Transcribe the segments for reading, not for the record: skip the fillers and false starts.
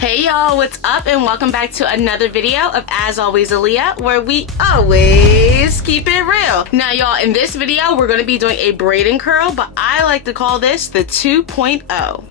Hey y'all, what's up and welcome back to another video of As Always Aleia, where we always keep it real. Now y'all, in this video we're going to be doing a braiding curl, but I like to call this the 2.0.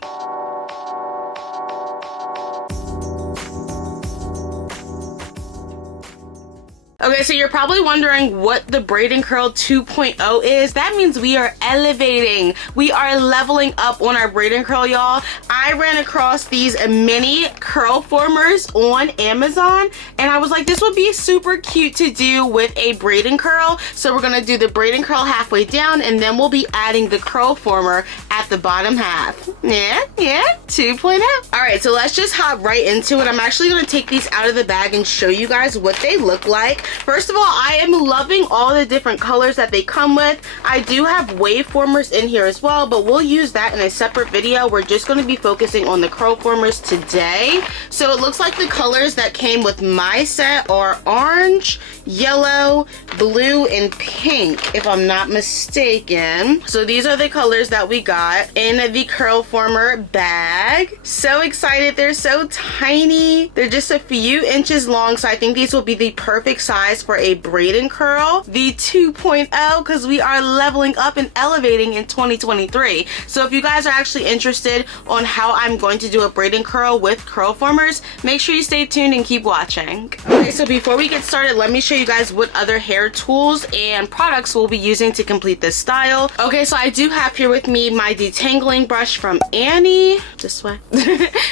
Okay, so you're probably wondering what the Braiding Curl 2.0 is. That means we are elevating. We are leveling up on our Braiding Curl, y'all. I ran across these mini Curlformers on Amazon, and I was like, this would be super cute to do with a Braiding Curl. So we're gonna do the Braiding Curl halfway down, and then we'll be adding the Curlformer at the bottom half. Yeah, 2.0. All right, so let's just hop right into it. I'm actually gonna take these out of the bag and show you guys what they look like. First of all, I am loving all the different colors that they come with. I do have waveformers in here as well, but we'll use that in a separate video. We're just going to be focusing on the Curlformers today. So it looks like the colors that came with my set are orange, yellow, blue, and pink, if I'm not mistaken. So these are the colors that we got in the Curlformer bag. So excited. They're so tiny. They're just a few inches long, so I think these will be the perfect size for a braiding curl, the 2.0, because we are leveling up and elevating in 2023. So if you guys are actually interested on how I'm going to do a braiding curl with Curlformers, make sure you stay tuned and keep watching. Okay, so before we get started, let me show you guys what other hair tools and products we'll be using to complete this style. Okay, so I do have here with me my detangling brush from Annie. This way.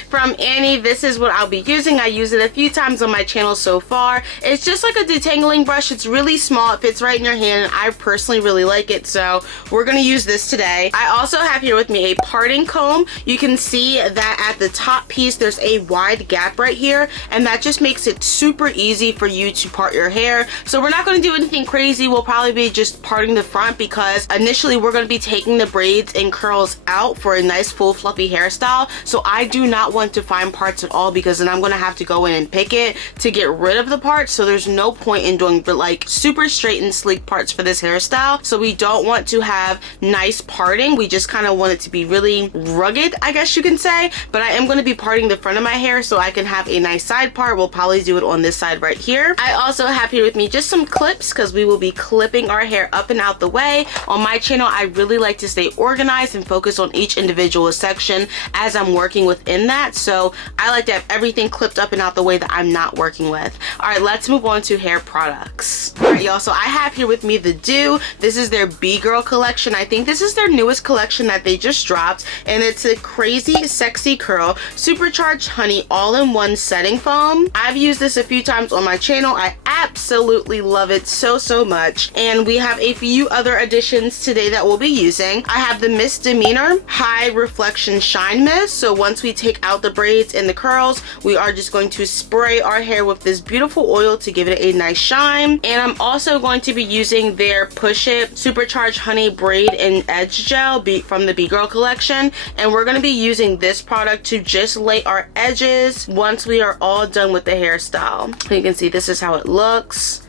From Annie. This is what I'll be using. I use it a few times on my channel so far. It's just like a detangling brush. It's really small. It fits right in your hand, and I personally really like it, so we're gonna use this today. I also have here with me a parting comb. You can see that at the top piece there's a wide gap right here, and that just makes it super easy for you to part your hair. So we're not going to do anything crazy. We'll probably be just parting the front, because initially we're going to be taking the braids and curls out for a nice full fluffy hairstyle. So I do not want to find parts at all, because then I'm going to have to go in and pick it to get rid of the parts. So there's no point in doing like super straight and sleek parts for this hairstyle. So we don't want to have nice parting. We just kind of want it to be really rugged, I guess you can say. But I am going to be parting the front of my hair so I can have a nice side part. We'll probably do it on this side right here. I also have here with me just some clips, because we will be clipping our hair up and out the way. On my channel, I really like to stay organized and focus on each individual section as I'm working within that. So I like to have everything clipped up and out the way that I'm not working with. All right, let's move on to hair products. All right, y'all, so I have here with me the Do. This is their B-Girl collection. I think this is their newest collection that they just dropped, and it's a Crazy Sexy Curl Supercharged Honey all-in-one setting foam. I've used this a few times on my channel. I absolutely love it so much, and we have a few other additions today that we'll be using. I have the Misdemeanor High Reflection Shine Mist. So once we take out the braids and the curls, we are just going to spray our hair with this beautiful oil to give it a nice shine. And I'm also going to be using their Push It Supercharged Honey Braid and Edge Gel from the B-Girl collection, and we're going to be using this product to just lay our edges once we are all done with the hairstyle. You can see this is how it looks.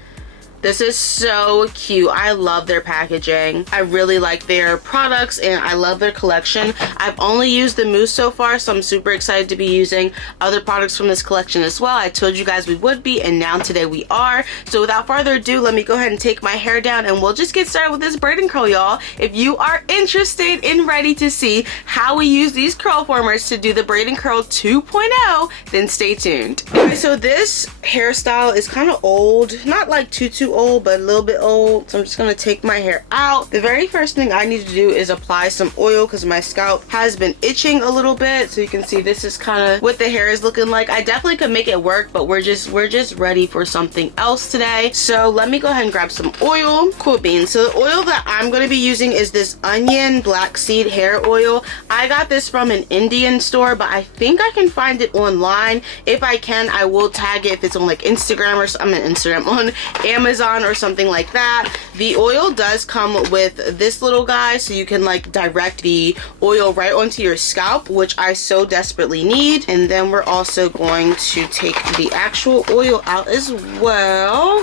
This is so cute. I love their packaging. I really like their products, and I love their collection. I've only used the mousse so far, so I'm super excited to be using other products from this collection as well. I told you guys we would be, and now today we are. So without further ado, let me go ahead and take my hair down, and we'll just get started with this braiding curl, y'all. If you are interested and ready to see how we use these Curlformers to do the braiding curl 2.0, then stay tuned. Okay, so this hairstyle is kind of old. Not like too old, but a little bit old. So I'm just gonna take my hair out. The very first thing I need to do is apply some oil, because my scalp has been itching a little bit. So you can see this is kind of what the hair is looking like. I definitely could make it work, but we're just ready for something else today. So let me go ahead and grab some oil. Cool beans. So the oil that I'm going to be using is this onion black seed hair oil. I got this from an Indian store, but I think I can find it online. If I can, I will tag it if it's on like Instagram or on Amazon or something like that. The oil does come with this little guy, so you can like direct the oil right onto your scalp, which I so desperately need. And then we're also going to take the actual oil out as well.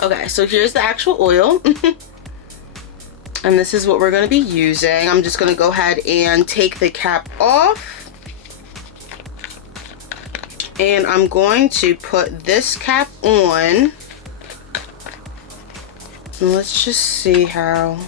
Okay, so here's the actual oil. And this is what we're going to be using. I'm just going to go ahead and take the cap off. And I'm going to put this cap on. Let's just see how.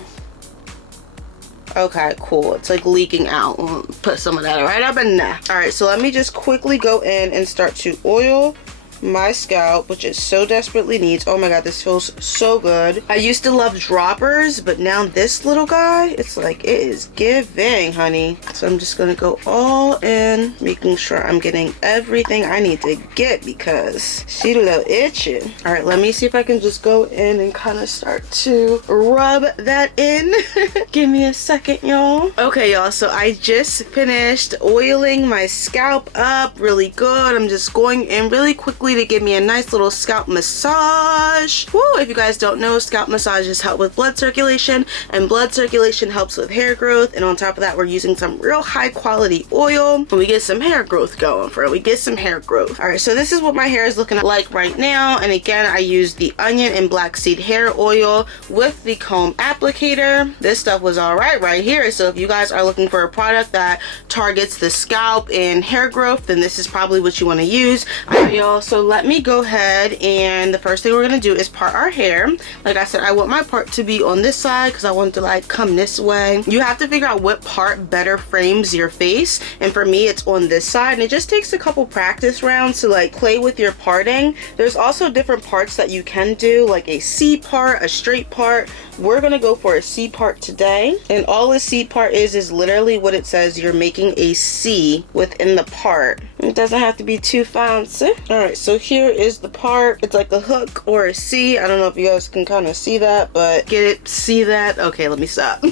Okay, cool. It's like leaking out. We'll put some of that right up in there. All right, so let me just quickly go in and start to oil my scalp, which it so desperately needs. Oh my god, this feels so good. I used to love droppers, but now this little guy, it's like it is giving, honey. So I'm just gonna go all in, making sure I'm getting everything I need to get because she's a little itchy. All right, let me see if I can just go in and kind of start to rub that in. Give me a second, y'all. Okay, y'all, so I just finished oiling my scalp up really good. I'm just going in really quickly to give me a nice little scalp massage. Woo, if you guys don't know, scalp massages help with blood circulation, and blood circulation helps with hair growth. And on top of that, we're using some real high quality oil and we get some hair growth going for it. We get some hair growth. All right, so this is what my hair is looking like right now. And again, I use the onion and black seed hair oil with the comb applicator. This stuff was all right here. So if you guys are looking for a product that targets the scalp and hair growth, then this is probably what you want to use. All right, y'all, so let me go ahead, and the first thing we're gonna do is part our hair. Like I said, I want my part to be on this side because I want it to like come this way. You have to figure out what part better frames your face, and for me it's on this side, and it just takes a couple practice rounds to like play with your parting. There's also different parts that you can do, like a C part, a straight part. We're gonna go for a C part today, and all a C part is literally what it says. You're making a C within the part. It doesn't have to be too fancy. All right, so here is the part. It's like a hook or a C. I don't know if you guys can kind of see that, but get it, see that? Okay, let me stop. All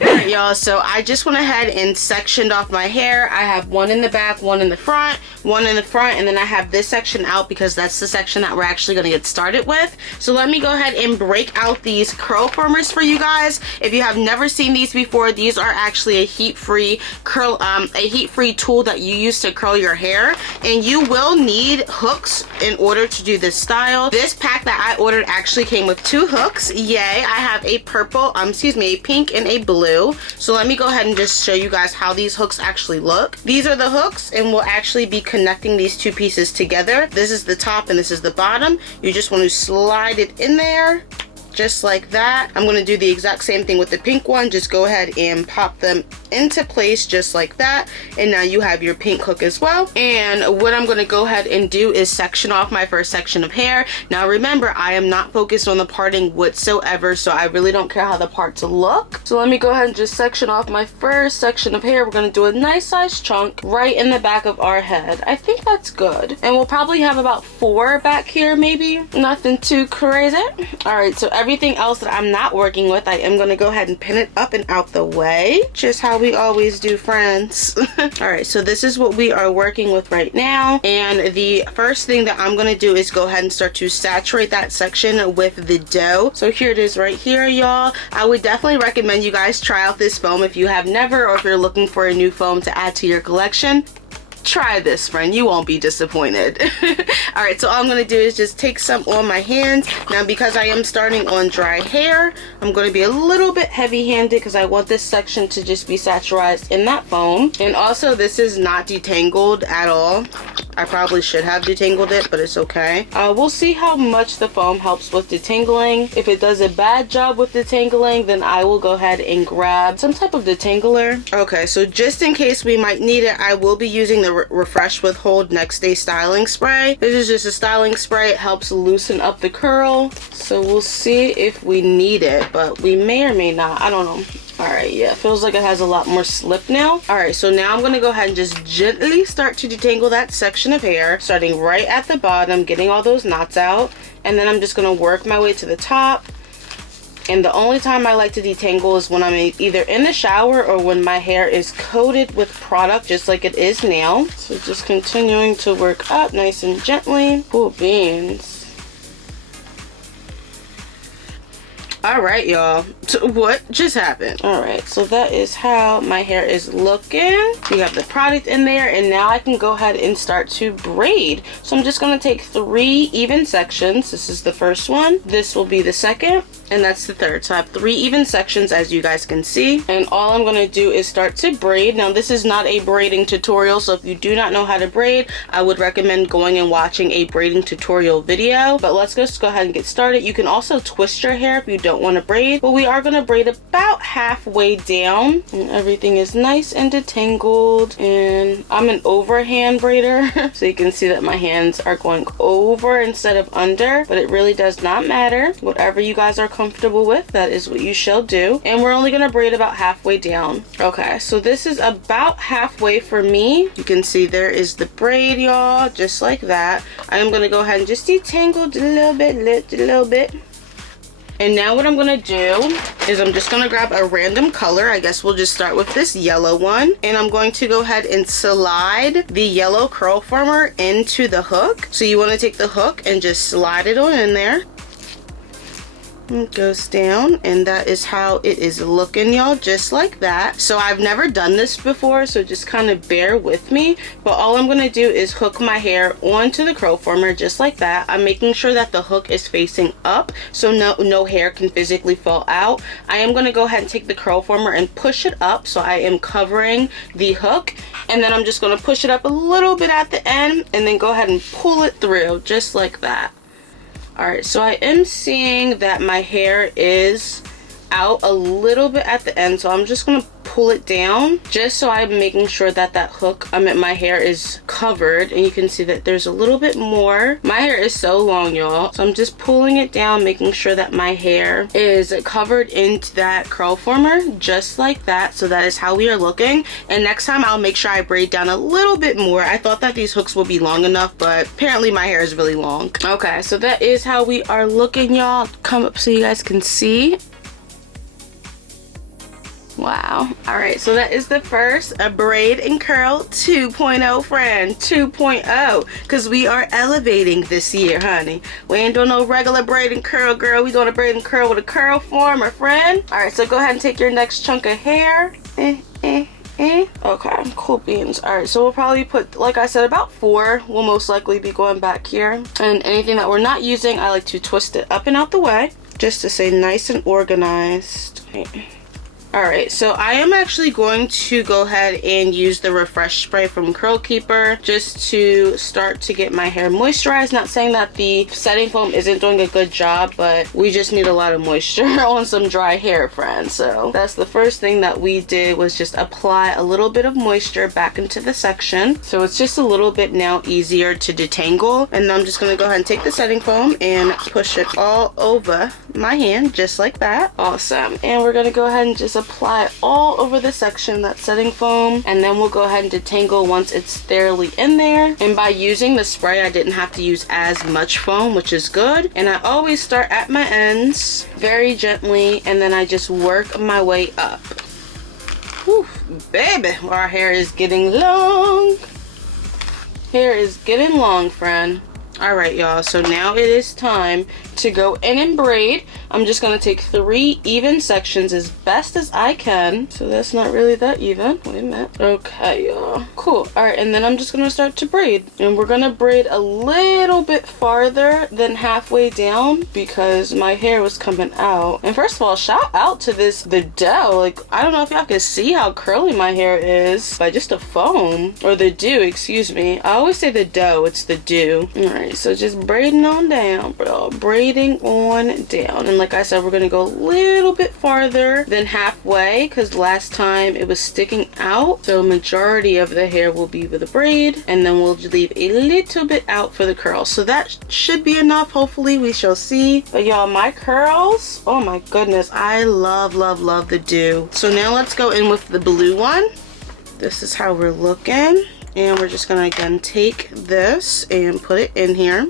right, y'all, so I just went ahead and sectioned off my hair. I have one in the back, one in the front, one in the front, and then I have this section out because that's the section that we're actually gonna get started with. So let me go ahead and break out these Curlformers for you guys. If you have never seen these before, these are actually a heat-free tool that you use to curl your hair, and you will need hooks in order to do this style. This pack that I ordered actually came with 2 hooks. Yay. I have a purple, a pink and a blue. So let me go ahead and just show you guys how these hooks actually look. These are the hooks, and we'll actually be connecting these 2 pieces together. This is the top and this is the bottom. You just want to slide it in there just like that. I'm going to do the exact same thing with the pink one. Just go ahead and pop them into place just like that, and now you have your pink hook as well. And what I'm going to go ahead and do is section off my first section of hair. Now remember, I am not focused on the parting whatsoever, so I really don't care how the parts look. So let me go ahead and just section off my first section of hair. We're going to do a nice size chunk right in the back of our head. I think that's good, and we'll probably have about 4 back here, maybe nothing too crazy. All right, so everything else that I'm not working with, I am going to go ahead and pin it up and out the way, just how we always do, friends. All right, so this is what we are working with right now, and the first thing that I'm going to do is go ahead and start to saturate that section with the dough. So here it is right here, y'all. I would definitely recommend you guys try out this foam if you have never, or if you're looking for a new foam to add to your collection. Try this, friend. You won't be disappointed. All right, so all I'm going to do is just take some on my hands. Now, because I am starting on dry hair, I'm going to be a little bit heavy-handed because I want this section to just be saturized in that foam. And also, this is not detangled at all. I probably should have detangled it, but it's okay. We'll see how much the foam helps with detangling. If it does a bad job with detangling, then I will go ahead and grab some type of detangler. Okay, so just in case we might need it, I will be using the Refresh with Hold Next Day styling spray. This is just a styling spray. It helps loosen up the curl. So we'll see if we need it, but we may or may not. I don't know. All right, yeah, feels like it has a lot more slip now. All right, so now I'm gonna go ahead and just gently start to detangle that section of hair, starting right at the bottom, getting all those knots out, and then I'm just gonna work my way to the top. And the only time I like to detangle is when I'm either in the shower or when my hair is coated with product, just like it is now. So just continuing to work up nice and gently. Cool beans. All right, y'all. So what just happened? All right, so that is how my hair is looking. We have the product in there, and now I can go ahead and start to braid. So I'm just gonna take 3 even sections. This is the first one. This will be the second, and that's the third. So I have 3 even sections, as you guys can see. And all I'm gonna do is start to braid. Now, this is not a braiding tutorial, so if you do not know how to braid, I would recommend going and watching a braiding tutorial video. But let's just go ahead and get started. You can also twist your hair if you don't want to braid, but we are going to braid about halfway down, and everything is nice and detangled. And I'm an overhand braider, so you can see that my hands are going over instead of under, but it really does not matter. Whatever you guys are comfortable with, that is what you shall do. And we're only going to braid about halfway down. Okay, so this is about halfway for me. You can see there is the braid, y'all, just like that. I am going to go ahead and just detangle a little bit. And now what I'm gonna do is I'm just gonna grab a random color. I guess we'll just start with this yellow one. And I'm going to go ahead and slide the yellow curl former into the hook. So you wanna take the hook and just slide it on in there. It goes down, and that is how it is looking, y'all, just like that. So I've never done this before, so just kind of bear with me. But all I'm going to do is hook my hair onto the curl former just like that. I'm making sure that the hook is facing up so no hair can physically fall out. I am going to go ahead and take the curl former and push it up, so I am covering the hook, and then I'm just going to push it up a little bit at the end and then go ahead and pull it through just like that. Alright, so I am seeing that my hair is out a little bit at the end, so I'm just going to pull it down just so I'm making sure that that hook, my hair is covered, and you can see that there's a little bit more. My hair is so long, y'all, so I'm just pulling it down, making sure that my hair is covered into that curl former just like that. So that is how we are looking, and next time I'll make sure I braid down a little bit more. I thought that these hooks would be long enough, but apparently my hair is really long. Okay, so that is how we are looking, y'all. Come up so you guys can see. Wow. Alright, so that is the first Braid and Curl 2.0, friend. 2.0. Because we are elevating this year, honey. We ain't doing no regular braid and curl, girl. We doing a braid and curl with a curl former, friend. Alright, so go ahead and take your next chunk of hair. Okay, cool beans. Alright, so we'll probably put, like I said, about 4. We'll most likely be going back here. And anything that we're not using, I like to twist it up and out the way, just to stay nice and organized. Alright, so I am actually going to go ahead and use the Refresh Spray from Curl Keeper just to start to get my hair moisturized. Not saying that the setting foam isn't doing a good job, but we just need a lot of moisture on some dry hair, friends. So that's the first thing that we did, was just apply a little bit of moisture back into the section. So it's just a little bit now easier to detangle. And I'm just going to go ahead and take the setting foam and push it all over my hand just like that. Awesome. And we're going to go ahead and just apply all over the section, that setting foam, and then we'll go ahead and detangle once it's thoroughly in there. And by using the spray, I didn't have to use as much foam, which is good. And I always start at my ends very gently, and then I just work my way up. Whew, baby, our hair is getting long. Hair is getting long, friend. Alright, y'all, so now it is time to go in and braid. I'm just going to take 3 even sections as best as I can. So that's not really that even. Wait a minute. Okay, y'all. Cool. Alright, and then I'm just going to start to braid. And we're going to braid a little bit farther than halfway down because my hair was coming out. And first of all, shout out to the dough. Like, I don't know if y'all can see how curly my hair is by just the foam. Or the dew, excuse me. I always say the dough, it's the dew. Alright, so just braiding on down, bro. Braiding on down. And like I said, we're gonna go a little bit farther than halfway because last time it was sticking out. So majority of the hair will be with a braid, and then we'll leave a little bit out for the curls. So that should be enough. Hopefully, we shall see. But y'all, my curls, oh my goodness, I love, love, love the dew. So now let's go in with the blue one. This is how we're looking. And we're just gonna again take this and put it in here.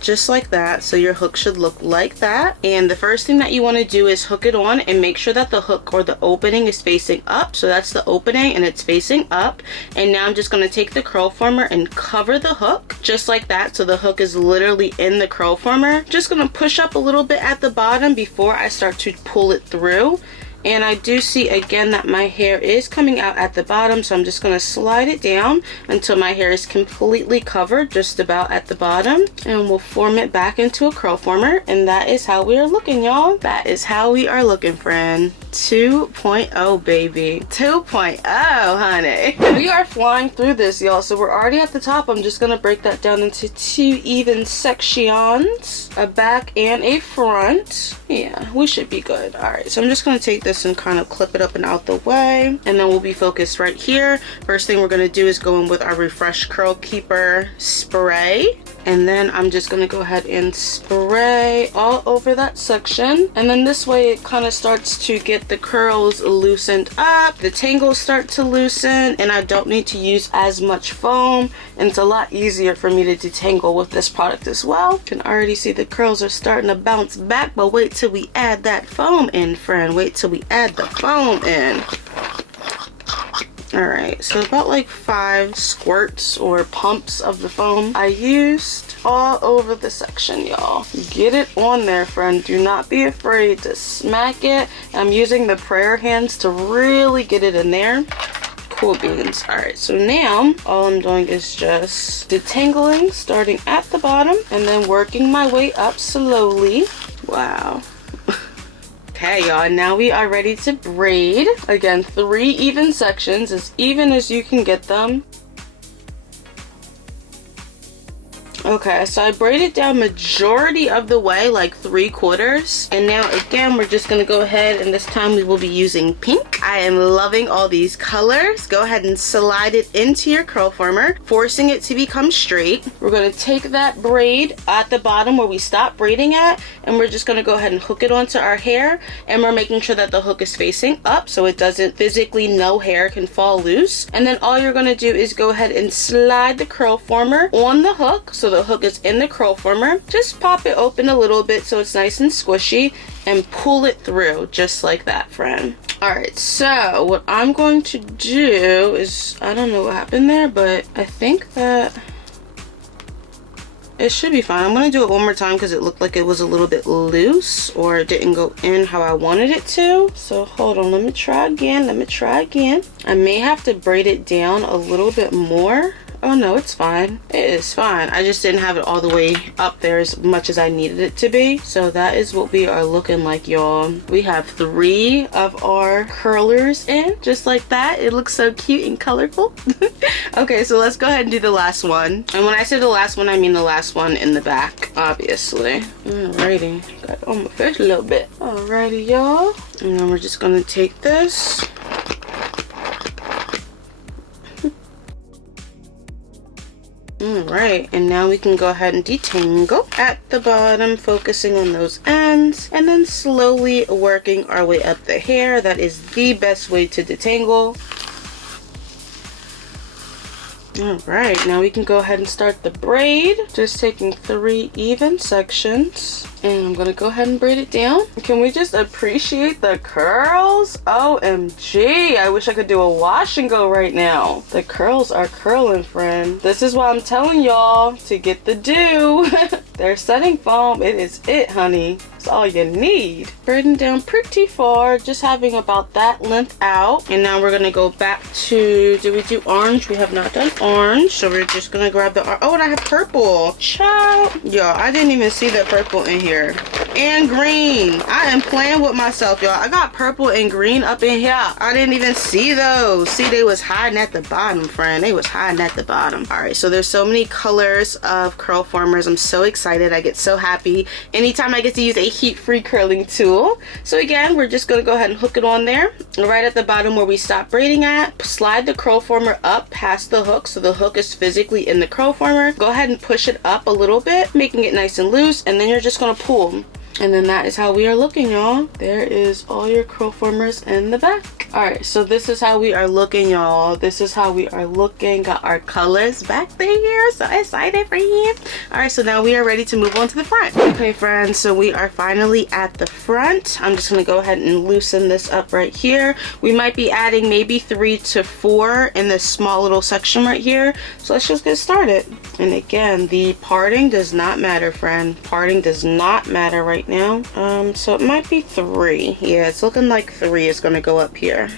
Just like that. So your hook should look like that. And the first thing that you want to do is hook it on and make sure that the hook or the opening is facing up. So that's the opening and it's facing up. And now I'm just going to take the curl former and cover the hook. just like that, so the hook is literally in the curl former. Just gonna push up a little bit at the bottom before I start to pull it through. And I do see again that my hair is coming out at the bottom, so I'm just going to slide it down until my hair is completely covered just about at the bottom, and we'll form it back into a curl former. And that is how we are looking, y'all. That is how we are looking, friend. 2.0 baby. 2.0 honey. We are flying through this, y'all. So we're already at the top. I'm just going to break that down into 2 even sections, a back and a front. Yeah, we should be good. All right, so I'm just going to take this and kind of clip it up and out the way, and then we'll be focused right here. First thing we're going to do is go in with our Refresh Curl Keeper spray, and then I'm just going to go ahead and spray all over that section, and then this way it kind of starts to get the curls loosened up, the tangles start to loosen, and I don't need to use as much foam, and it's a lot easier for me to detangle with this product as well. You can already see the curls are starting to bounce back, but wait till we add that foam in, friend. Wait till we add the foam in. Alright, so about like 5 squirts or pumps of the foam I used all over the section, y'all. Get it on there, friend. Do not be afraid to smack it. I'm using the prayer hands to really get it in there. Cool beans. Alright, so now all I'm doing is just detangling, starting at the bottom and then working my way up slowly. Wow. Okay, y'all, now we are ready to braid. Again, 3 even sections, as even as you can get them. Okay, so I braided down majority of the way, like 3/4. And now again, we're just gonna go ahead, and this time we will be using pink. I am loving all these colors. Go ahead and slide it into your curl former, forcing it to become straight. We're gonna take that braid at the bottom where we stopped braiding at, and we're just gonna go ahead and hook it onto our hair, and we're making sure that the hook is facing up so it doesn't physically, no hair can fall loose. And then all you're gonna do is go ahead and slide the curl former on the hook, so the hook is in the curl former. Just pop it open a little bit so it's nice and squishy, and pull it through just like that, friend. Alright, so what I'm going to do is, I don't know what happened there, but I think that it should be fine. I'm going to do it one more time because it looked like it was a little bit loose, or it didn't go in how I wanted it to. So hold on, let me try again. I may have to braid it down a little bit more. Oh no, it's fine. It is fine. I just didn't have it all the way up there as much as I needed it to be. So that is what we are looking like, y'all. We have 3 of our curlers in, just like that. It looks so cute and colorful. Okay, so let's go ahead and do the last one. And when I say the last one, I mean the last one in the back, obviously. Alrighty, got on my face a little bit. Alrighty, y'all. And then we're just gonna take this. Alright, and now we can go ahead and detangle at the bottom, focusing on those ends, and then slowly working our way up the hair. That is the best way to detangle. Alright, now we can go ahead and start the braid. Just taking 3 even sections. And I'm gonna go ahead and braid it down. Can we just appreciate the curls? OMG, I wish I could do a wash and go right now. The curls are curling, friend. This is why I'm telling y'all to get the dew. Their setting foam, it is it, honey. It's all you need. Braiding down pretty far, just having about that length out. And now we're gonna go back to, did we do orange? We have not done orange, so we're just gonna grab the, oh, and I have purple. Child. Yo, I didn't even see that purple in here. And green. I am playing with myself, y'all. I got purple and green up in here. I didn't even see those. See, they was hiding at the bottom, friend. They was hiding at the bottom. All right, so there's so many colors of Curlformers. I'm so excited. I get so happy anytime I get to use a heat-free curling tool. So again, we're just gonna go ahead and hook it on there. Right at the bottom where we stopped braiding at, slide the Curlformer up past the hook so the hook is physically in the Curlformer. Go ahead and push it up a little bit, making it nice and loose, and then you're just gonna pull. And then that is how we are looking, y'all. There is all your Curlformers in the back. Alright, so this is how we are looking, y'all. This is how we are looking. Got our colors back there. So excited for you. Alright, so now we are ready to move on to the front. Okay, friends, so we are finally at the front. I'm just going to go ahead and loosen this up right here. We might be adding maybe 3 to 4 in this small little section right here. So let's just get started. And again, the parting does not matter, friend. Parting does not matter right now. So it might be 3. Yeah, it's looking like 3 is gonna go up here.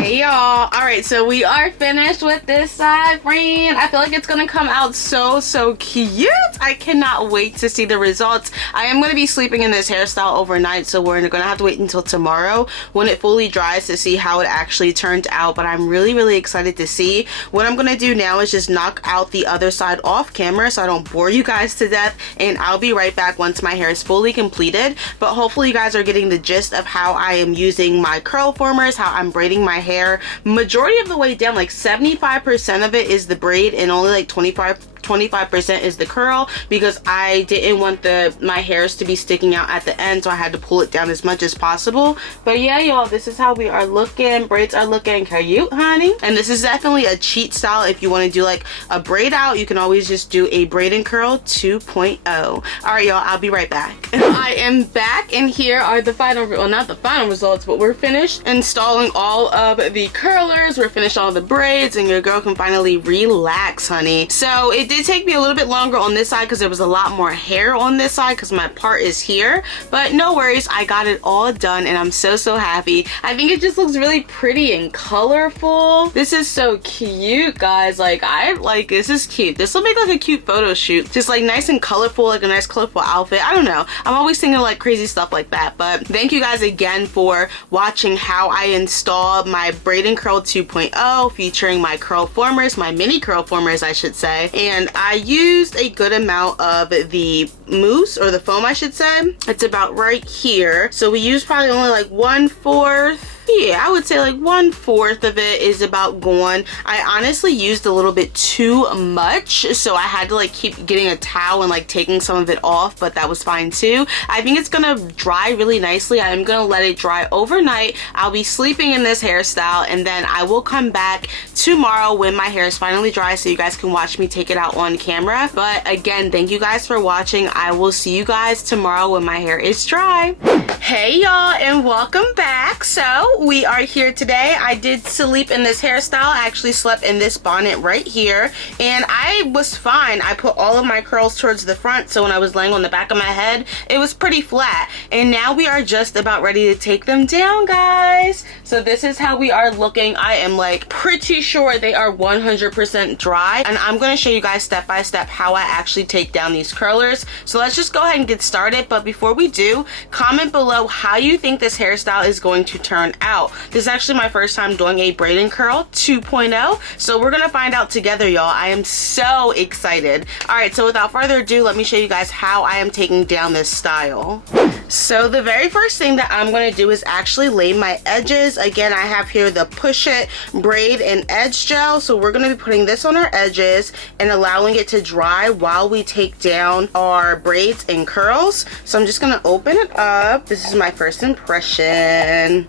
Hey y'all, all right, so we are finished with this side, friend. I feel like it's gonna come out so cute. I cannot wait to see the results. I am gonna be sleeping in this hairstyle overnight, so we're gonna have to wait until tomorrow when it fully dries to see how it actually turned out, but I'm really excited to see. What I'm gonna do now is just knock out the other side off camera so I don't bore you guys to death, and I'll be right back once my hair is fully completed. But hopefully you guys are getting the gist of how I am using my Curlformers, how I'm braiding my hair. Majority of the way down, like 75% of it is the braid and only like 25% is the curl, because I didn't want my hairs to be sticking out at the end, so I had to pull it down as much as possible. But yeah, y'all, this is how we are looking. Braids are looking cute, honey. And this is definitely a cheat style. If you want to do like a braid out, you can always just do a braid and curl 2.0. All right, y'all, I'll be right back. I am back, and here are the final, well, not the final results, but we're finished installing all of the curlers. We're finished all the braids, and your girl can finally relax, honey. So it did take me a little bit longer on this side because there was a lot more hair on this side because my part is here, but no worries, I got it all done and I'm so happy. I think it just looks really pretty and colorful. This is so cute, guys. Like, I like, this is cute. This will make like a cute photo shoot, just like nice and colorful, like a nice colorful outfit. I don't know, I'm always thinking like crazy stuff like that. But thank you guys again for watching how I installed my Braiding Curl 2.0 featuring my Curlformers, my mini Curlformers I should say. And I used a good amount of the mousse, or the foam I should say. It's about right here. So we used probably only like 1/4. Yeah, I would say like 1/4 of it is about gone. I honestly used a little bit too much, so I had to like keep getting a towel and like taking some of it off, but that was fine too. I think it's gonna dry really nicely. I am gonna let it dry overnight. I'll be sleeping in this hairstyle, and then I will come back tomorrow when my hair is finally dry so you guys can watch me take it out on camera. But again, thank you guys for watching. I will see you guys tomorrow when my hair is dry. Hey y'all, and welcome back. So we are here today. I did sleep in this hairstyle. I actually slept in this bonnet right here, and I was fine. I put all of my curls towards the front, so when I was laying on the back of my head, it was pretty flat. And now we are just about ready to take them down, guys. So this is how we are looking. I am like pretty sure they are 100% dry, and I'm going to show you guys step by step how I actually take down these curlers. So let's just go ahead and get started. But before we do, comment below how you think this hairstyle is going to turn out. This is actually my first time doing a Braiding Curl 2.0, so we're gonna find out together, y'all. I am so excited. All right, so without further ado, let me show you guys how I am taking down this style. So the very first thing that I'm going to do is actually lay my edges. Again, I have here the Push It Braid and Edge Gel. So we're going to be putting this on our edges and allowing it to dry while we take down our braids and curls. So I'm just going to open it up. This is my first impression.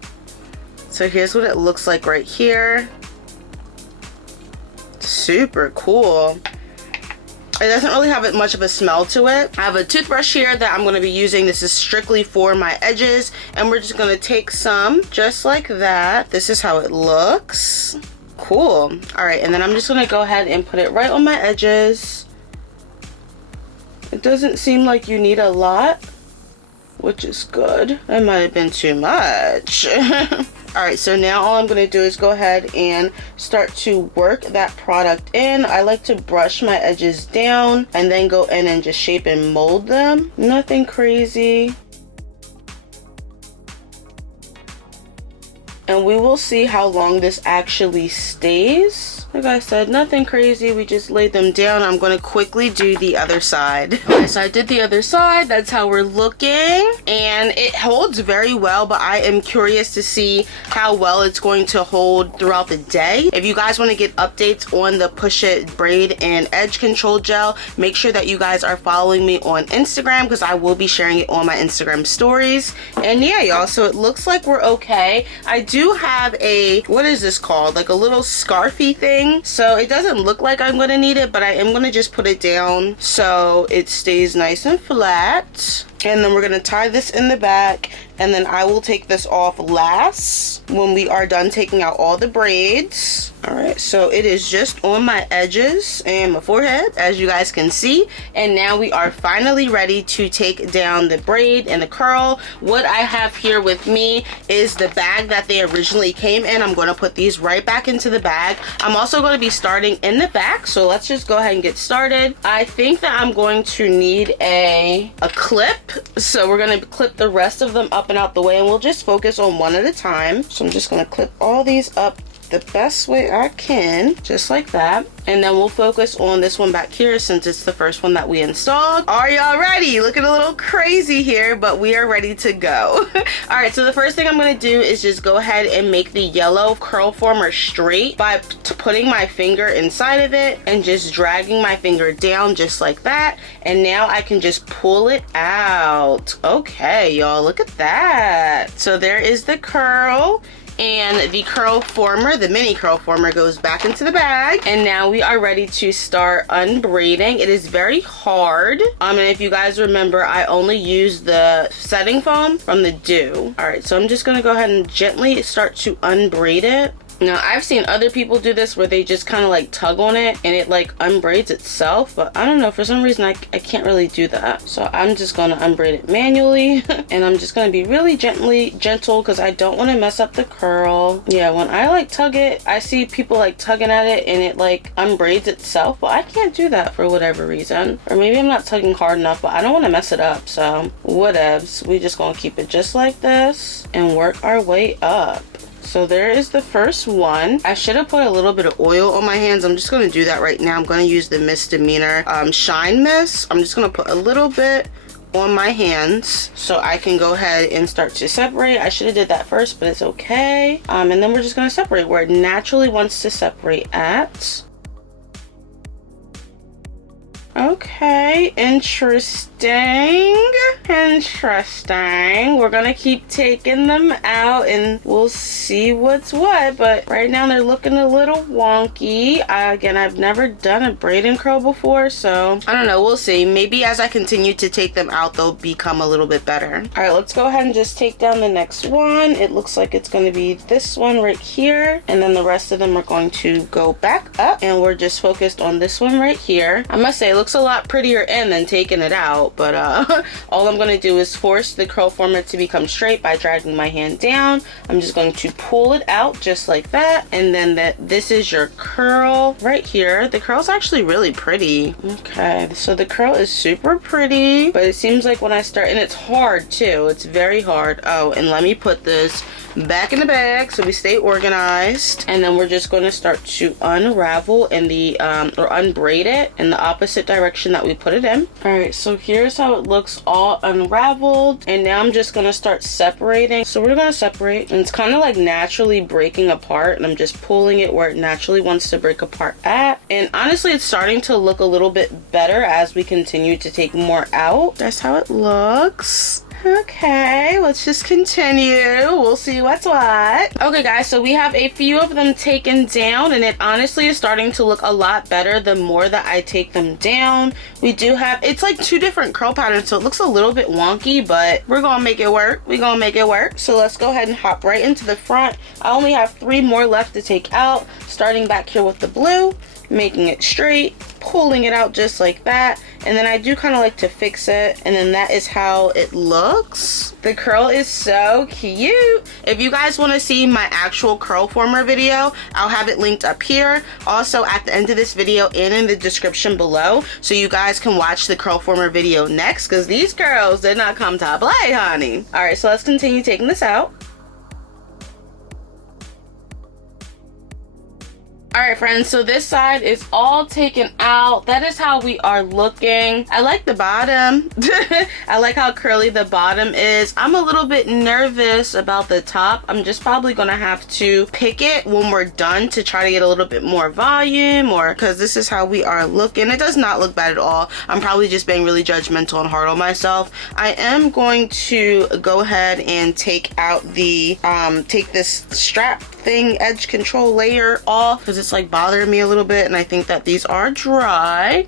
So here's what it looks like right here. Super cool. It doesn't really have much of a smell to it. I have a toothbrush here that I'm going to be using. This is strictly for my edges, and we're just going to take some just like that. This is how it looks. Cool. All right, and then I'm just going to go ahead and put it right on my edges. It doesn't seem like you need a lot, which is good. That might have been too much. All All right, so now all I'm gonna do is go ahead and start to work that product in. I like to brush my edges down and then go in and just shape and mold them. Nothing crazy. And we will see how long this actually stays. Like I said, nothing crazy. We just laid them down. I'm going to quickly do the other side. Okay, so I did the other side. That's how we're looking. And it holds very well, but I am curious to see how well it's going to hold throughout the day. If you guys want to get updates on the Push It Braid and Edge Control Gel, make sure that you guys are following me on Instagram because I will be sharing it on my Instagram stories. And yeah, y'all, so it looks like we're okay. I do have a, what is this called? Like a little scarfy thing. So it doesn't look like I'm gonna need it, but I am gonna just put it down so it stays nice and flat. And then we're gonna tie this in the back, and then I will take this off last when we are done taking out all the braids. All right, so it is just on my edges and my forehead, as you guys can see. And now we are finally ready to take down the braid and the curl. What I have here with me is the bag that they originally came in. I'm gonna put these right back into the bag. I'm also gonna be starting in the back, so let's just go ahead and get started. I think that I'm going to need a clip. So we're gonna clip the rest of them up and out the way, and we'll just focus on one at a time. So I'm just gonna clip all these up the best way I can, just like that. And then we'll focus on this one back here since it's the first one that we installed. Are y'all ready? Looking a little crazy here, but we are ready to go. All right, so the first thing I'm gonna do is just go ahead and make the yellow curl former straight by putting my finger inside of it and just dragging my finger down just like that. And now I can just pull it out. Okay, y'all, look at that. So there is the curl. And the curl former, the mini curl former, goes back into the bag. And now we are ready to start unbraiding. It is very hard. And if you guys remember, I only used the setting foam from the Do. All right, so I'm just gonna go ahead and gently start to unbraid it. Now, I've seen other people do this where they just kind of like tug on it and it like unbraids itself, but I don't know, for some reason I can't really do that. So I'm just gonna unbraid it manually and I'm just gonna be really gentle because I don't want to mess up the curl. Yeah, when I like tug it, I see people like tugging at it and it like unbraids itself, but I can't do that for whatever reason. Or maybe I'm not tugging hard enough, but I don't want to mess it up, so whatevs. We just gonna keep it just like this and work our way up. So there is the first one. I should have put a little bit of oil on my hands. I'm just going to do that right now. I'm going to use the Misdemeanor Shine Mist. I'm just going to put a little bit on my hands so I can go ahead and start to separate. I should have did that first, but it's okay. And then we're just going to separate where it naturally wants to separate at. Okay, interesting. We're gonna keep taking them out and we'll see what's what, but right now they're looking a little wonky. Again, I've never done a braid and curl before, so I don't know, we'll see. Maybe as I continue to take them out, they'll become a little bit better. All right, let's go ahead and just take down the next one. It looks like it's gonna be this one right here, and then the rest of them are going to go back up, and we're just focused on this one right here. I must say, it looks a lot prettier in than taking it out, but all I'm going to do is force the curl former to become straight by dragging my hand down. I'm just going to pull it out just like that, and then this is your curl right here. The curl's actually really pretty. Okay, so the curl is super pretty, but it seems like when I start, and it's hard too, it's very hard. Oh, and let me put this back in the bag so we stay organized, and then we're just going to start to unravel in the or unbraid it in the opposite direction that we put it in. All right, so here's how it looks all unraveled, and now I'm just going to start separating. So we're going to separate, and it's kind of like naturally breaking apart, and I'm just pulling it where it naturally wants to break apart at. And honestly, it's starting to look a little bit better as we continue to take more out. That's how it looks. Okay, let's just continue. We'll see what's what. Okay guys, so we have a few of them taken down, and it honestly is starting to look a lot better the more that I take them down. We do have, it's like two different curl patterns, so it looks a little bit wonky, but we're gonna make it work. We're gonna make it work. So let's go ahead and hop right into the front. I only have 3 more left to take out, starting back here with the blue, making it straight, pulling it out just like that, and then I do kind of like to fix it, and then that is how it looks. The curl is so cute. If you guys want to see my actual curl former video, I'll have it linked up here, also at the end of this video and in the description below, so you guys can watch the curl former video next, because these curls did not come to play, honey. All right, so let's continue taking this out. All right, friends, so this side is all taken out. That is how we are looking. I like the bottom. I like how curly the bottom is. I'm a little bit nervous about the top. I'm just probably gonna have to pick it when we're done to try to get a little bit more volume, or because this is how we are looking. It does not look bad at all. I'm probably just being really judgmental and hard on myself. I am going to go ahead and take out the take this strap thing edge control layer off, because it's like bothering me a little bit, and I think that these are dry.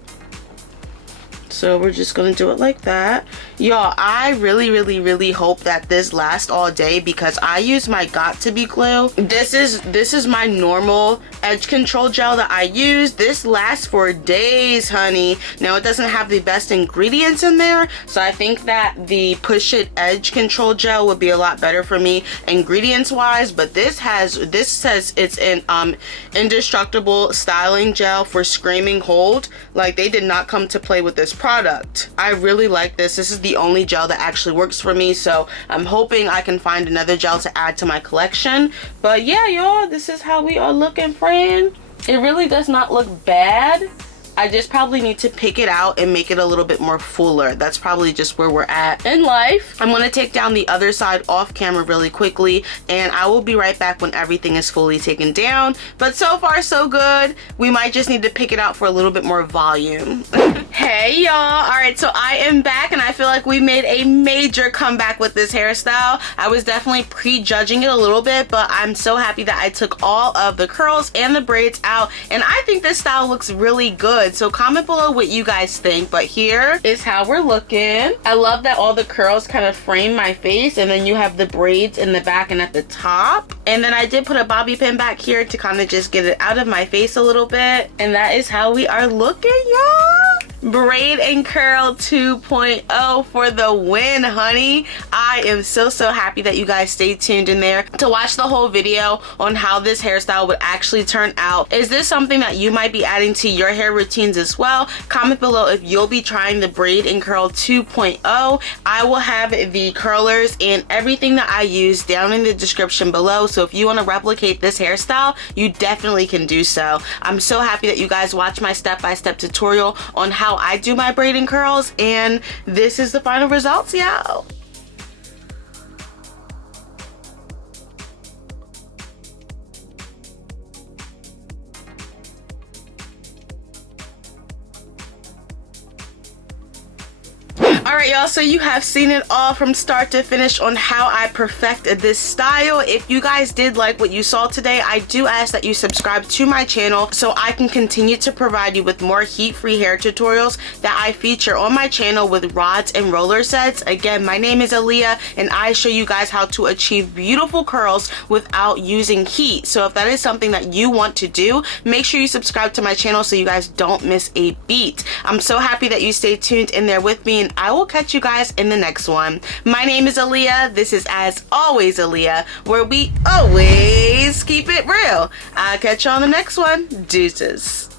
So we're just gonna do it like that. Y'all, I really hope that this lasts all day, because I use my Got2b glue. This is my normal edge control gel that I use. This lasts for days, honey. Now, it doesn't have the best ingredients in there, so I think that the Push It edge control gel would be a lot better for me ingredients wise, but this says it's an indestructible styling gel for screaming hold. Like, they did not come to play with this product. I really like this. This is the only gel that actually works for me, so I'm hoping I can find another gel to add to my collection. But yeah, y'all, this is how we are looking, friend. It really does not look bad. I just probably need to pick it out and make it a little bit more fuller. That's probably just where we're at in life. I'm going to take down the other side off camera really quickly, and I will be right back when everything is fully taken down. But so far so good. We might just need to pick it out for a little bit more volume. Hey y'all. Alright, so I am back, and I feel like we made a major comeback with this hairstyle. I was definitely prejudging it a little bit, but I'm so happy that I took all of the curls and the braids out, and I think this style looks really good. So comment below what you guys think, but here is how we're looking. I love that all the curls kind of frame my face, and then you have the braids in the back and at the top. And then I did put a bobby pin back here to kind of just get it out of my face a little bit. And that is how we are looking, y'all. Braid and Curl 2.0 for the win, honey. I am so happy that you guys stayed tuned in there to watch the whole video on how this hairstyle would actually turn out. Is this something that you might be adding to your hair routines as well? Comment below if you'll be trying the Braid and Curl 2.0. I will have the curlers and everything that I use down in the description below, so if you want to replicate this hairstyle, you definitely can do so. I'm so happy that you guys watched my step-by-step tutorial on how I do my braiding curls, and this is the final results, y'all. Alright, y'all, so you have seen it all from start to finish on how I perfected this style. If you guys did like what you saw today, I do ask that you subscribe to my channel so I can continue to provide you with more heat-free hair tutorials that I feature on my channel with rods and roller sets. Again, my name is Aleia, and I show you guys how to achieve beautiful curls without using heat. So if that is something that you want to do, make sure you subscribe to my channel so you guys don't miss a beat. I'm so happy that you stayed tuned in there with me, and I will catch you guys in the next one. My name is Aleia. This is As Always Aleia, where we always keep it real. I'll catch you on the next one. Deuces.